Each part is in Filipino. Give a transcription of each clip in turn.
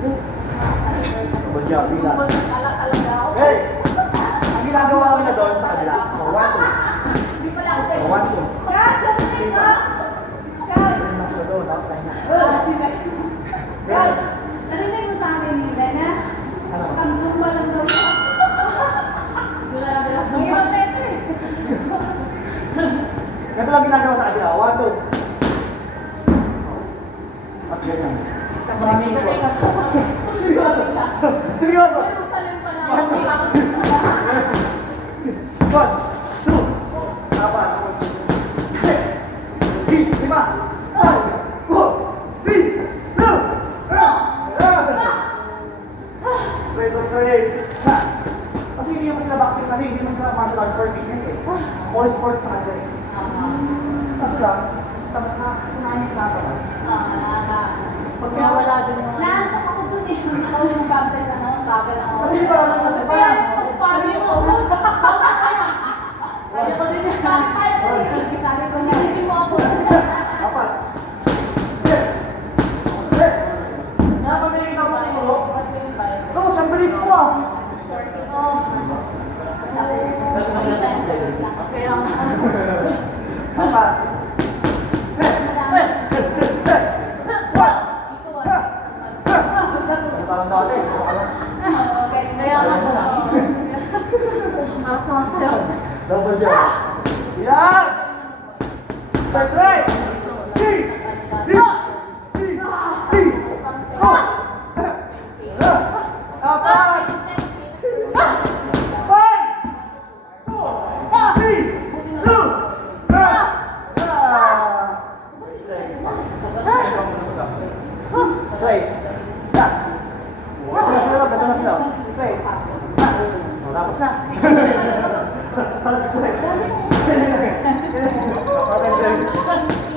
Good job, bilang. Okay. Ang ginagawa ko na doon sa kanila. 1, 2. 1, 2. Sipa. Mas ko doon, tapos kain na. Narinig mo sa amin ni Lena? Pag zumba lang daw ko. Wala na zumba. Ganito lang ginagawa sa kanila. 1, 2. Mas ganyan. Maraming ko. Seryoso. Seryoso. 1, 2. Dapat. 5, 5, 4, 3, 2, straight. Kasi hindi mo sila boxing kami, hindi mo sila martial arts for fitness eh. All sports sa kanila eh. Tapos lang, basta kunahin ka ba? Kaya wala din mo. Naantok ako dun eh. Ikaw yung baptize na naman, bagal ako. Kasi ba, kasi pa yan. Mas pari mo. Kaya ko din yan. Kaya ko din yan. Sabi ko na, hindi mo ako. Dapat. Napamili ka mo ng ulo? Ito, siyang bilis mo ah. Dapat. Parang dati. Okay, kaya ako. Masasayaw. Double jump. Yan! That's right! Apat! 5! 4! 3! 2! Straight. Ito na sila. Straight. Tapos na. Straight.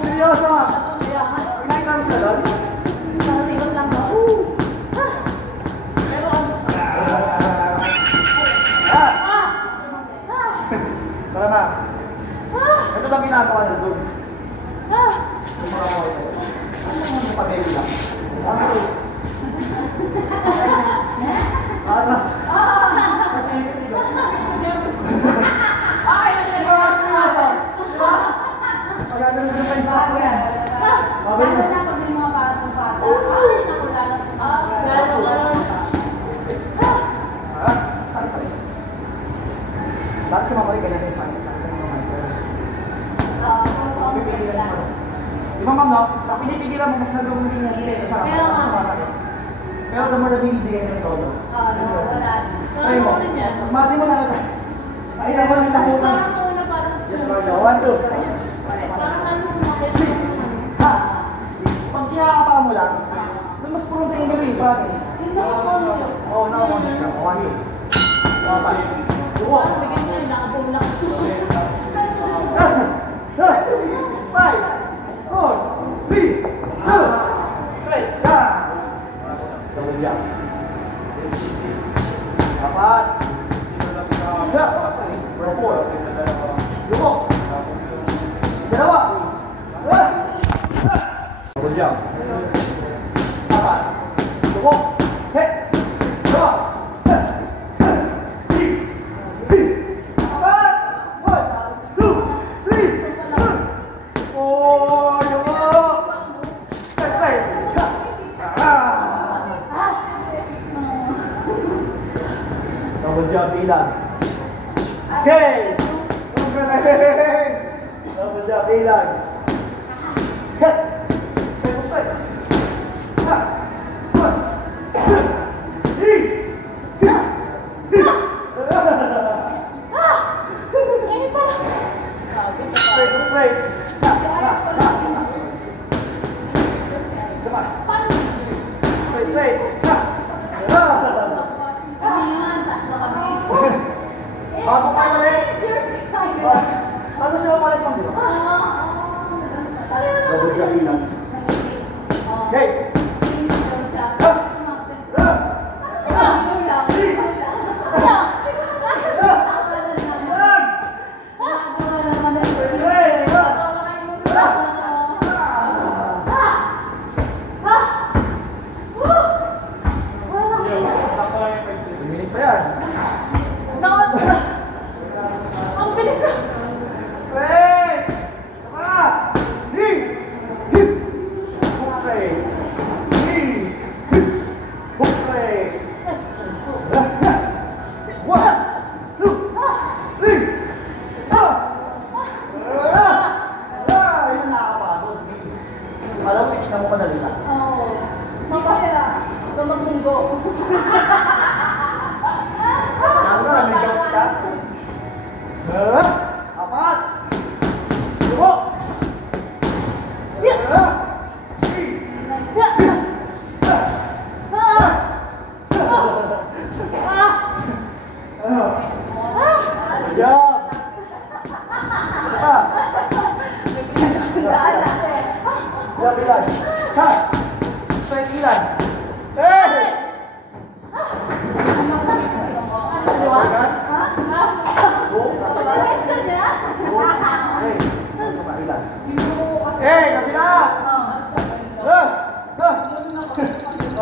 Seryoso ah. Kinain kami sila doon? Nakatikot lang ako. Tara na. Ito bang ginagawa nyo doon? Ano mo pag-baby lang? Atas. Kasi ito. Pagkagano na sa isa ko yan. Lalo na pag may mga batong-bata. Ay, naku, lalo. Saan pa rin? Dati sa mamari, ganyan yung sakit. Pipigilan mo. Di ba ma'am, no? Pinipigilan mo, mas nagawin niya sila ito sa sumasakit. Pero the more na binibigyan ng todo. Wala. Try mo. Mati mo na. Pakita mo lang yung takutan. Parang una parang. 1, 2. Parang ano sumakit. Pag kinakapa mo lang, doon mas purong sa injury, promise. Hindi ako conscious. Oo, naka-conscious ka. 1, 2. Dapat. Duko. Bigyan mo yun, nakabulak. 5, 4, 3, 2. Straight. Double jump. Dapat. For 4. Duko. Dalawa. Double jump. Dapat. Duko. Hit. Dalawa. Double jump ilan. Okay. Double jump ilan. Hit. Step side. Ha. 1, 2, 3. Straight. Straight. Bago pa ulit. Bago siya umalis pang dito. Double jump ilan. Okay. dugo. Ano na, may gout ka? Apat! Dugo! Jump! Pa! Jump ilan? Ha! Straight ilan? Hey! Pag-diretso niya? Hey! Sama ilan? Hey! Kabila!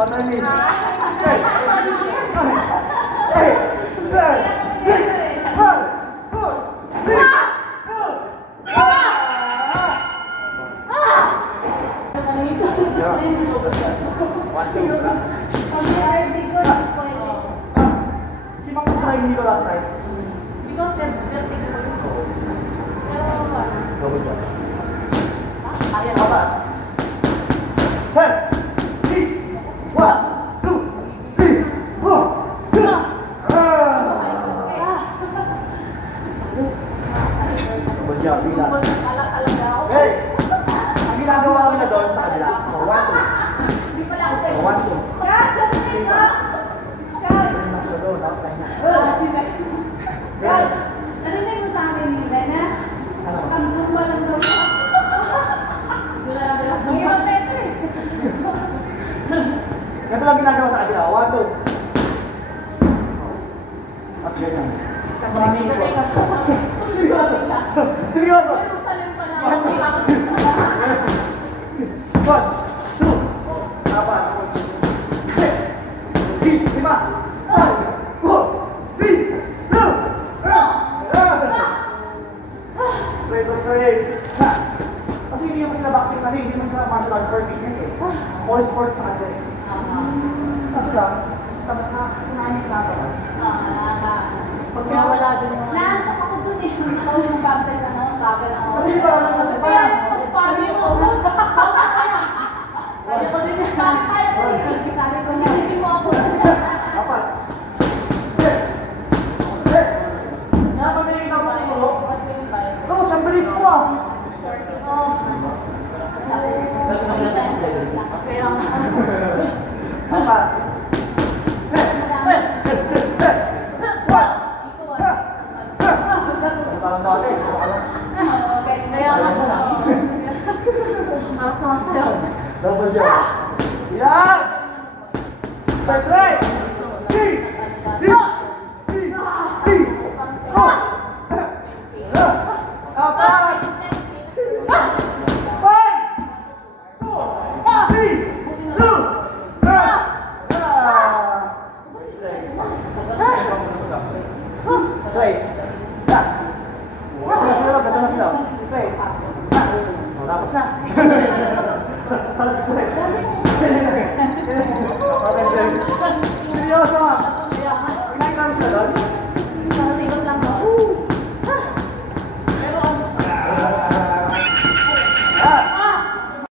Ano yung miss? Hey! Hey! Hey! Si Mang Kusay hindi ko last time. Double jump. Apat. 10. Please. 1, 2, 3, 4. Double jump. Bilang. Hey! Ang ginagawa ko na doon sa kabila. 1, 2. Narinig mo sa amin ni Lena? Ang zumba lang daw ko. Ang ibang metro eh. Ganito lang ginagawa sa kabila. 1, 2. Mas ganyan. Maraming ko. Seryoso. Seryoso. 1, 2. Apat. 10. 5. 5. 4. 3. Straight. Kasi hindi mo sila boxing na hindi mo sila martial arts or fitness eh. All sports sa kanila eh. Kaso lang, basta ba't nakakinahin ka ba? Pag kaya wala din yung... Naantok ako dun eh. Nakaulit ng baptist lang ako. Bagal ako. Kasi ba, ano kasi pa? Mas pari mo. Kaya ko din yan. Kaya ko din. Sabi ko na. Hindi mo ako. Apat. Saan pa nilinaw mo ang ulo? Ito, siyang bilis mo ah. Apat. Parang dati. Double jump. Yan! Straight! 3! 3! 3! 3!